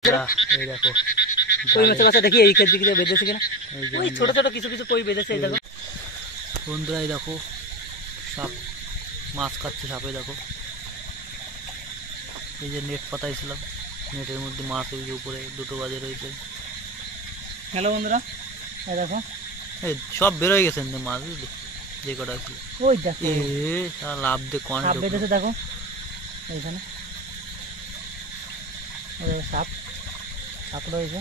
এই দেখো কই মাছের বাচ্চা দেখি এই ক্ষেত দিকে বেঁধেছে কিনা। ওই ছোট ছোট কিছু কিছু কই বেঁধেছে। এই দেখো বন্ধুরা, এই দেখো সাপ মাছ খাচ্ছে। সাপে দেখো, এই যে নেট পাতাইছিলাম, নেটের মধ্যে মাছ ওই যে উপরে দুটো বাজে রয়েছে। হ্যালো বন্ধুরা, এই দেখো এই সব বেরোয় গেছেন মাছ, বুঝলি যে কটা ছিল। ওই দেখো লাভ দিয়ে কন সাপ বেঁধেছে দেখো এইখানে। সাপ সাপ রয়েছে।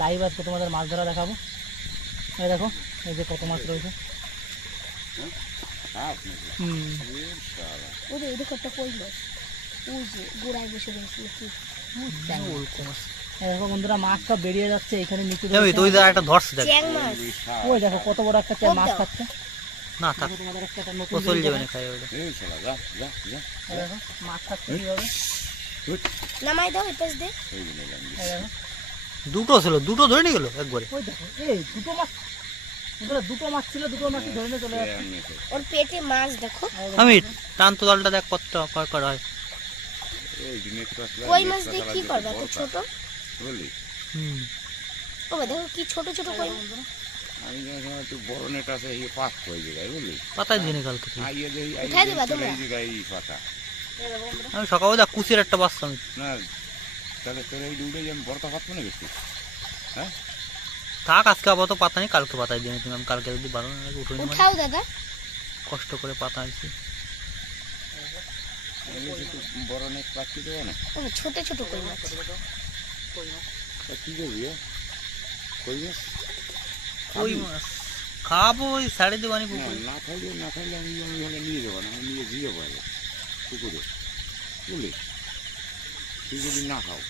লাইভ আজকে তোমাদের মাছ ধরা দেখাবো। এই দেখো এই যে কত মাছ রয়েছে। দেখো বন্ধুরা, মাছ সব বেরিয়ে যাচ্ছে এখানে নিচে। একটা ধরছে ওই দেখো কত বড় একটা মাছ খাচ্ছে। না থাক, তোমাদের একটা নতুন চলে যাবে না, খাই ওটা। দেখো মাছ খাচ্ছে কিভাবে। নামাই দাও এই পাশ দে। দুটো ছিল, দুটো ধরে নিয়ে গেল একবারে। ওই দেখো এই দুটো মাছ, দুটো মাছ ছিল, দুটো মাছ ধরে নিয়ে চলে যাচ্ছে। ওর পেটে মাছ দেখো। আমি টানতো জালটা দেখ কত করা হয়। কই মাছ দিয়ে কি করবে এত ছোট? ও দেখো কি ছোট ছোট কই। আমি একটু বড় নেট আছে, এই পাক হয়ে যায় বুঝলি, পাতায় দিনে কালকে উঠাই দিবা তোমরা। পাতা আমি সকালে দেখ কুচির একটা বাচ্চা আমি না, তাহলে তোর এই দুটোই আমি বড়টা পাতবো না বেশি। হ্যাঁ থাক, আজকে আপাতত পাতা নেই, কালকে পাতায় দিয়ে তুমি। আমি কালকে যদি বারো উঠে উঠাও দাদা, কষ্ট করে পাতা আনছি। বড় নেট পাচ্ছি দেবো না। ও ছোট ছোট কই মাছ। কি করবি কই মাছ? কই মাছ খাবো, ওই সাড়ে দেবানি পুকুরে। না খাইলে আমি নিয়ে যাবো না, আমি নিয়ে দিয়ে যাবো পুকুরে বুঝলি, তুই যদি না খাও।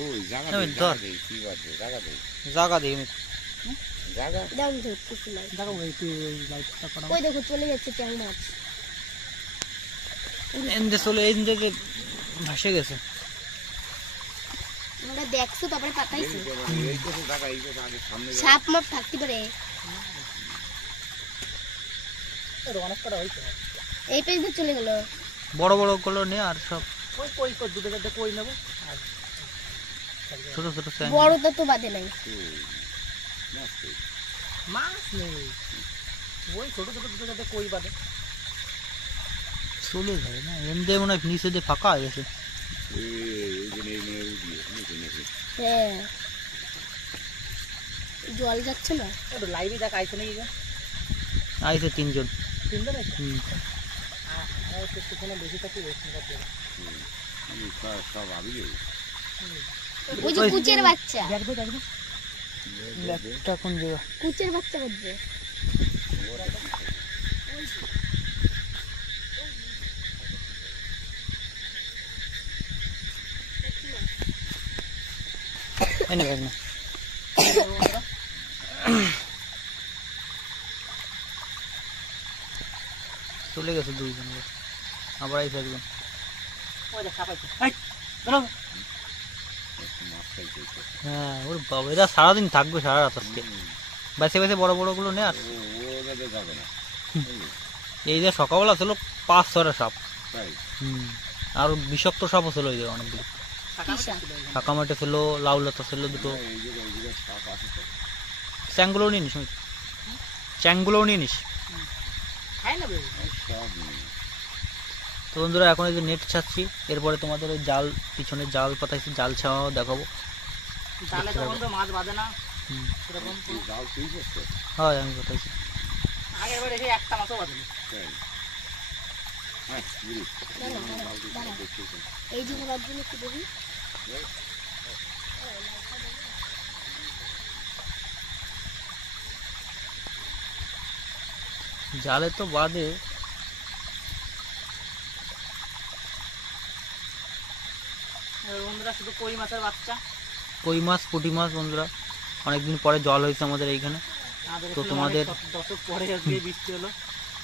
ওই জায়গা দেই, কি বাজে জায়গা দেই, জায়গা দিই আমি, জায়গা দাম ধরতেছি লাই। দেখো ওই লাইটটা করা। ওই দেখো চলে যাচ্ছে ট্যাং মাছ। এনদে চলে এনদে ভাসে গেছে। আমরা দেখছো তারপরে পাতাইছি। এই তো জায়গা, এই তো আগে সামনে সাপ মাপ থাকতে পারে। অনেক কটা হয়েছে। এই পেজ দিয়ে চলে গেল। বড় বড় গুলো নে, আর সব ওই কই কই দুটো চারটে কই নেবো। ছোট ছোট বড়টা তো বাদে নাই। মাছ নেই, ওই ছোট ছোট দুটো চারটে কই বাদে চলে যাবে না। এনদে মনে হয় নিচে দিয়ে ফাঁকা হয়ে গেছে। হ্যাঁ জল যাচ্ছে না। একটু লাইভে দেখ আইছে নাকি। আইছে তিনজন। তিনজন আছে। সেখানে বেশি থাকি সব আবি ওই যে কুচের বাচ্চা। দেখবে দেখবে লেপটা কোন জায়গা? কুচের বাচ্চা করবে। এনে দেখ না, চলে গেছে দুইজন, আবার আইছে একজন। হ্যাঁ ওর বাবা, এরা সারাদিন থাকবে, সারা রাত আজকে বাইসে বাইসে বড় বড় গুলো নে। আর এই যে সকালবেলা ছিল 5-6টা সাপ। আর বিষাক্ত সাপও ছিল এই যে অনেকগুলো। ফাঁকা মাঠে ছিল, লাউলতা ছিল দুটো। চ্যাংগুলোও নিয়ে নিস, চ্যাংগুলোও নিয়ে নিস। তো বন্ধুরা, এখন এই যে নেট ছাড়ছি, এরপরে তোমাদের ওই জাল, পিছনে জাল পাতাইছি, জাল ছাওয়াও দেখাবো। মাছ বাঁধে না। হয় আমি পাতাইছি। একটা মাছও বাঁধেনি। এই যে জন্য কি দেখি। জালে তো বাঁধে, বন্ধুরা শুধু কই মাছের বাচ্চা, কই মাছ, পুঁটি মাছ। বন্ধুরা, অনেকদিন পরে জল হয়েছে আমাদের এইখানে। তো তোমাদের বৃষ্টি হলো।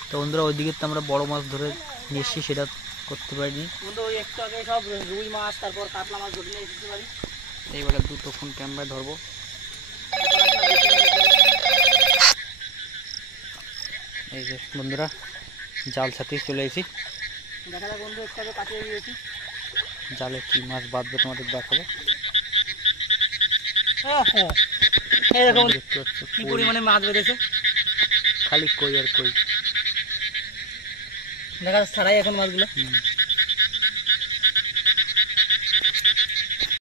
তো বন্ধুরা, ওইদিকে তো আমরা বড় মাছ ধরে নিয়ে এসছি, সেটা করতে পারিনি। বন্ধু ওই একটু আগে সব রুই মাছ, তারপর কাতলা মাছ ধরে নিয়ে এসেছি বাড়ি। এইবারে দুটো ফোন ক্যামেরায় ধরবো। এই যে বন্ধুরা, জাল ছাড়তে চলে এসেছি। দেখা যাক বন্ধু, একটু আগে কাটিয়ে দিয়েছি। জালে কি মাছ বাঁধবে তোমাদের দেখাবো। এই দেখো দেখতে পাচ্ছ কি কই, পরিমাণে মাছ বেঁধেছে, খালি কই আর কই। দেখা যাচ্ছে ছাড়াই এখন মাছগুলো। হুম।